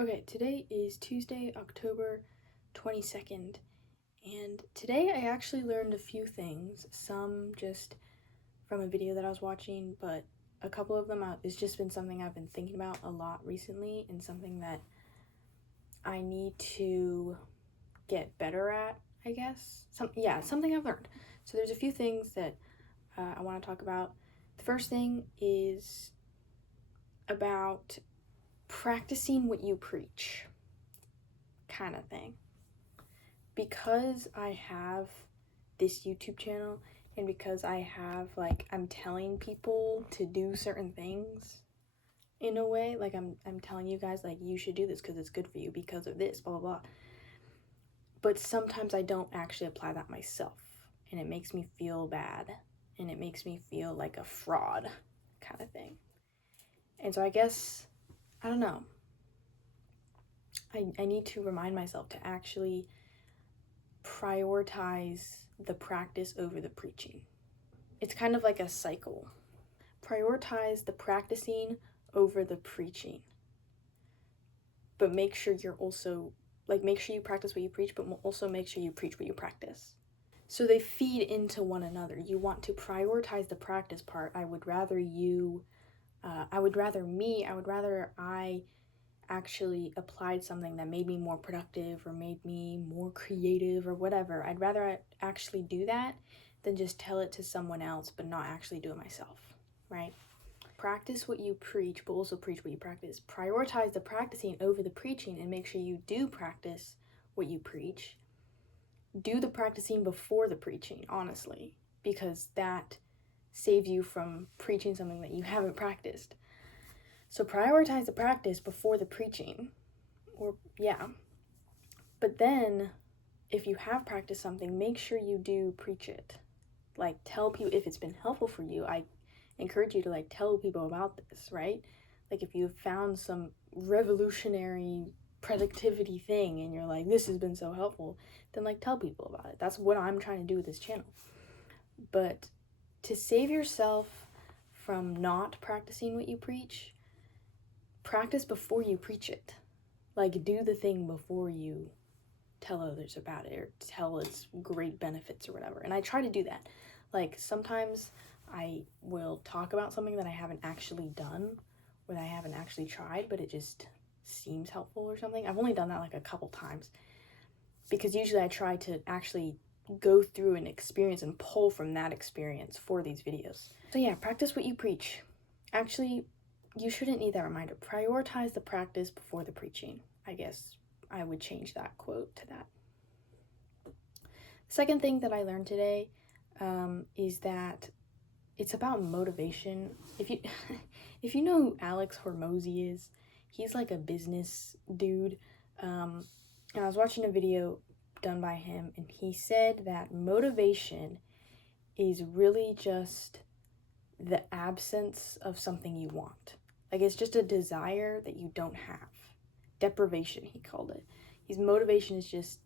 Okay, today is Tuesday, October 22nd, and today I actually learned a few things, some just from a video that I was watching, but a couple of them it's just been something I've been thinking about a lot recently and something that I need to get better at, I guess. Something I've learned. So there's a few things that I want to talk about. The first thing is about practicing what you preach, kind of thing. Because I have this YouTube channel and because I have, I'm telling people to do certain things in a way, I'm telling you guys, you should do this because it's good for you because of this, blah, blah, blah. But sometimes I don't actually apply that myself, and it makes me feel bad, and it makes me feel like a fraud kind of thing. And so I guess, I don't know, I need to remind myself to actually prioritize the practice over the preaching. It's kind of like a cycle. Prioritize the practicing over the preaching. But make sure you're also, make sure you practice what you preach, but also make sure you preach what you practice. So they feed into one another. You want to prioritize the practice part. I would rather I actually applied something that made me more productive or made me more creative or whatever. I'd rather I actually do that than just tell it to someone else but not actually do it myself, right? Practice what you preach, but also preach what you practice. Prioritize the practicing over the preaching and make sure you do practice what you preach. Do the practicing before the preaching, honestly, because that saves you from preaching something that you haven't practiced. So prioritize the practice before the preaching, But then, if you have practiced something, make sure you do preach it. Tell people, if it's been helpful for you, I encourage you to, tell people about this, right? If you've found some revolutionary productivity thing and you're like, this has been so helpful, then, tell people about it. That's what I'm trying to do with this channel. But to save yourself from not practicing what you preach, practice before you preach it. Do the thing before you tell others about it or tell its great benefits or whatever. And I try to do that. Sometimes I will talk about something that I haven't actually done or that I haven't actually tried, but it just seems helpful or something. I've only done that a couple times because usually I try to actually go through an experience and pull from that experience for these videos. So yeah, practice what you preach. Actually, you shouldn't need that reminder. Prioritize the practice before the preaching. I guess I would change that quote to that. The second thing that I learned today is that it's about motivation. If you know who Alex Hormozy is, he's a business dude. And I was watching a video done by him, and he said that motivation is really just the absence of something you want. It's just a desire that you don't have. Deprivation, he called it. His motivation is just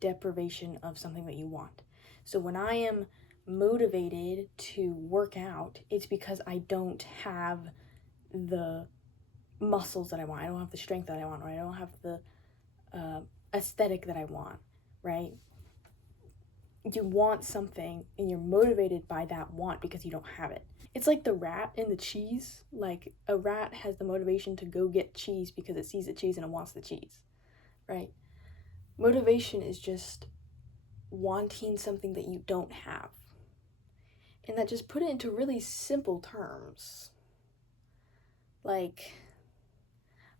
deprivation of something that you want. So when I am motivated to work out, it's because I don't have the muscles that I want. I don't have the strength that I want, or I don't have the aesthetic that I want, right? You want something and you're motivated by that want because you don't have it. It's like the rat and the cheese. A rat has the motivation to go get cheese because it sees the cheese and it wants the cheese, right? Motivation is just wanting something that you don't have. And that, just put it into really simple terms.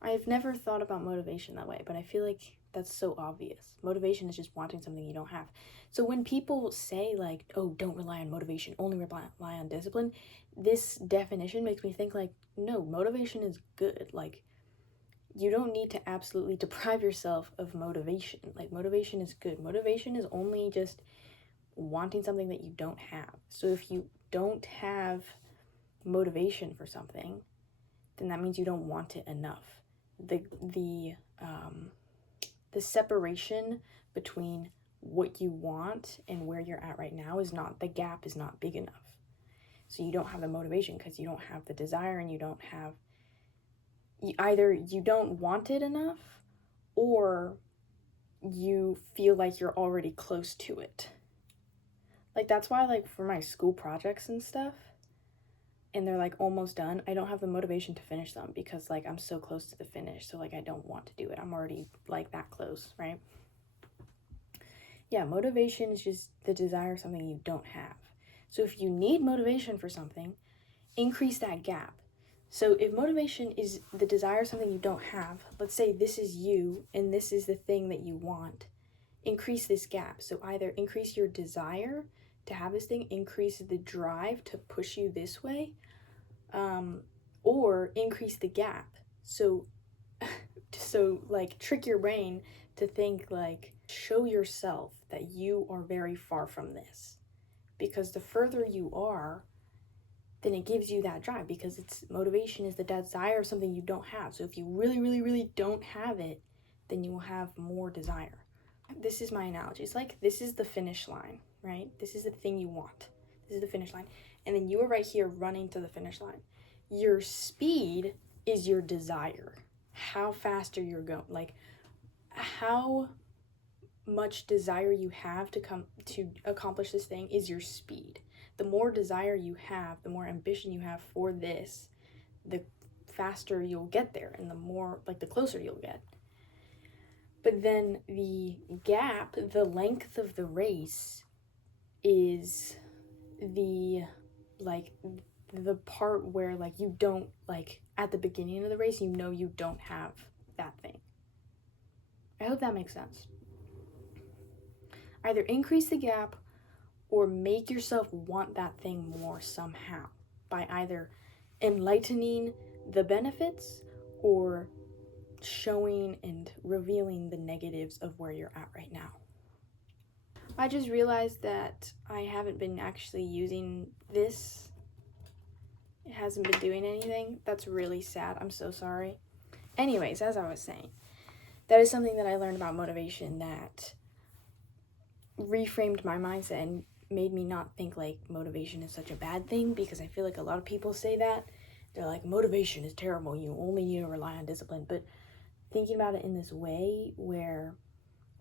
I've never thought about motivation that way, but I feel like that's so obvious. Motivation is just wanting something you don't have. So when people say oh, don't rely on motivation, only rely on discipline, this definition makes me think no, motivation is good. You don't need to absolutely deprive yourself of motivation. Motivation is good. Motivation is only just wanting something that you don't have. So if you don't have motivation for something, then that means you don't want it enough. The separation between what you want and where you're at right now the gap is not big enough. So you don't have the motivation because you don't have the desire and you don't have either you don't want it enough, or you feel like you're already close to it. Like, that's why, like, for my school projects and stuff, and they're like almost done, I don't have the motivation to finish them because like I'm so close to the finish. So like I don't want to do it. I'm already like that close, right? Yeah, motivation is just the desire of something you don't have. So if you need motivation for something, increase that gap. So if motivation is the desire of something you don't have, let's say this is you and this is the thing that you want, increase this gap. So either increase your desire to have this thing, increase the drive to push you this way, or increase the gap. So like trick your brain to think like, show yourself that you are very far from this, because the further you are, then it gives you that drive, because it's motivation is the desire of something you don't have. So if you really don't have it, then you will have more desire. This is my analogy. It's like, this is the finish line, right? This is the thing you want. This is the finish line. And then you are right here running to the finish line. Your speed is your desire. How fast are you going? Like, how much desire you have to accomplish this thing is your speed. The more desire you have, the more ambition you have for this, the faster you'll get there, and the more, like, the closer you'll get. But then the gap, the length of the race, is the, like, the part where, like, you don't, like, at the beginning of the race, you know you don't have that thing. I hope that makes sense. Either increase the gap or make yourself want that thing more somehow, by either enlightening the benefits or showing and revealing the negatives of where you're at right now. I just realized that I haven't been actually using this. It hasn't been doing anything. That's really sad. I'm so sorry. Anyways, as I was saying, that is something that I learned about motivation that reframed my mindset and made me not think like motivation is such a bad thing, because I feel like a lot of people say that. They're like, motivation is terrible, you only need to rely on discipline. But thinking about it in this way, where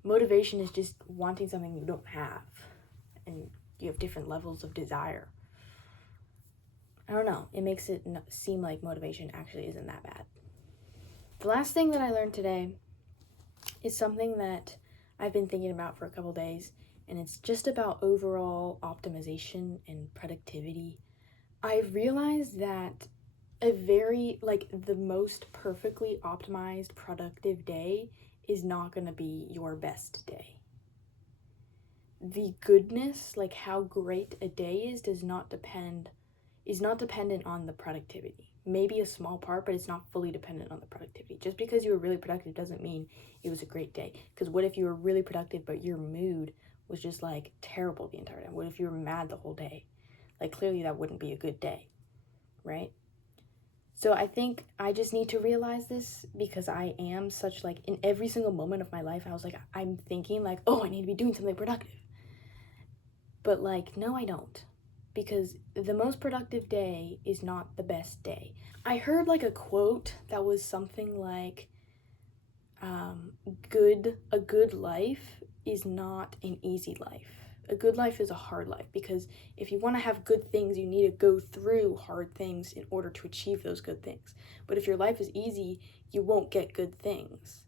motivation is just wanting something you don't have, and you have different levels of desire. I don't know, it makes it seem like motivation actually isn't that bad. The last thing that I learned today is something that I've been thinking about for a couple days, and it's just about overall optimization and productivity. I've realized that the most perfectly optimized productive day is not going to be your best day. The goodness, like how great a day is not dependent on the productivity. Maybe a small part, but it's not fully dependent on the productivity. Just because you were really productive doesn't mean it was a great day. Because what if you were really productive, but your mood was just like terrible the entire time? What if you were mad the whole day? Like, clearly that wouldn't be a good day, right? So I think I just need to realize this, because I am such, like, in every single moment of my life, I was like, I'm thinking like, oh, I need to be doing something productive. But like, no, I don't. Because the most productive day is not the best day. I heard like a quote that was something like, a good life is not an easy life. A good life is a hard life, because if you want to have good things, you need to go through hard things in order to achieve those good things. But if your life is easy, you won't get good things,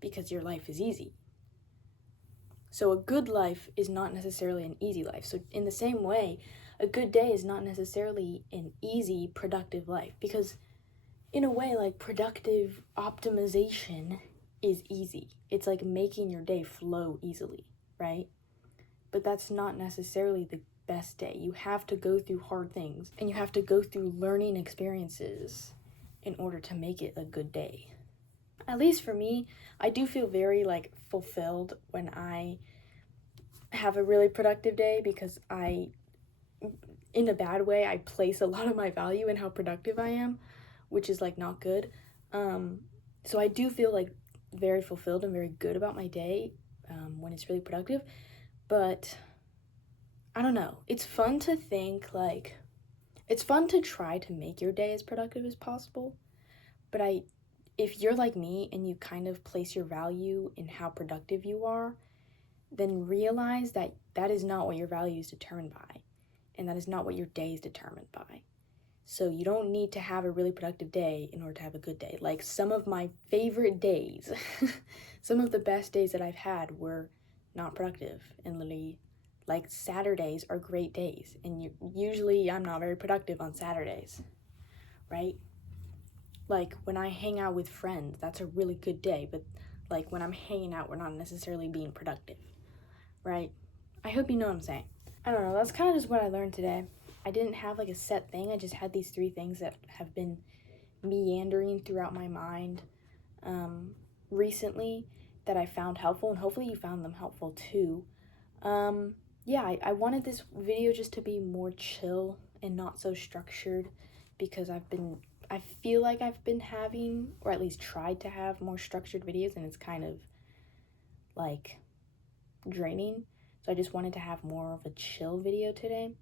because your life is easy. So a good life is not necessarily an easy life. So in the same way, a good day is not necessarily an easy, productive life, because in a way, like, productive optimization is easy. It's like making your day flow easily, right? But that's not necessarily the best day. You have to go through hard things, and you have to go through learning experiences in order to make it a good day. At least for me, I do feel very, like, fulfilled when I have a really productive day, because in a bad way, I place a lot of my value in how productive I am, which is, like, not good. So I do feel, like, very fulfilled and very good about my day when it's really productive. But I don't know. It's fun to think, like, it's fun to try to make your day as productive as possible. But I if you're like me and you kind of place your value in how productive you are, then realize that that is not what your value is determined by, and that is not what your day is determined by. So you don't need to have a really productive day in order to have a good day. Like, some of my favorite days, some of the best days that I've had were not productive, and literally, like, Saturdays are great days, and usually I'm not very productive on Saturdays, right? Like, when I hang out with friends, that's a really good day, but like when I'm hanging out, we're not necessarily being productive, right? I hope you know what I'm saying. I don't know, that's kind of just what I learned today. I didn't have like a set thing. I just had these 3 things that have been meandering throughout my mind recently that I found helpful, and hopefully you found them helpful too. Yeah, I wanted this video just to be more chill and not so structured, because I feel like I've been having, or at least tried to have, more structured videos, and it's kind of like draining. So I just wanted to have more of a chill video today.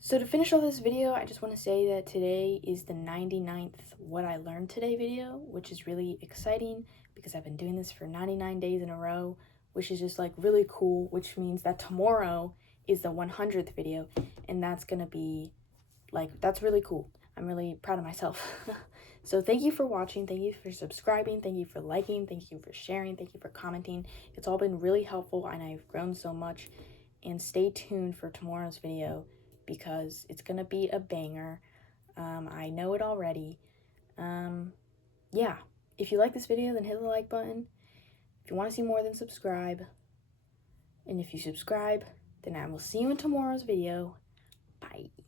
So to finish off this video, I just want to say that today is the 99th What I Learned Today video, which is really exciting because I've been doing this for 99 days in a row, which is just like really cool, which means that tomorrow is the 100th video, and that's gonna be like, that's really cool. I'm really proud of myself. So thank you for watching, thank you for subscribing, thank you for liking, thank you for sharing, thank you for commenting. It's all been really helpful, and I've grown so much. And stay tuned for tomorrow's video, because it's gonna be a banger. I know it already. Yeah, if you like this video, then hit the like button. If you want to see more, then subscribe. And if you subscribe, then I will see you in tomorrow's video. Bye.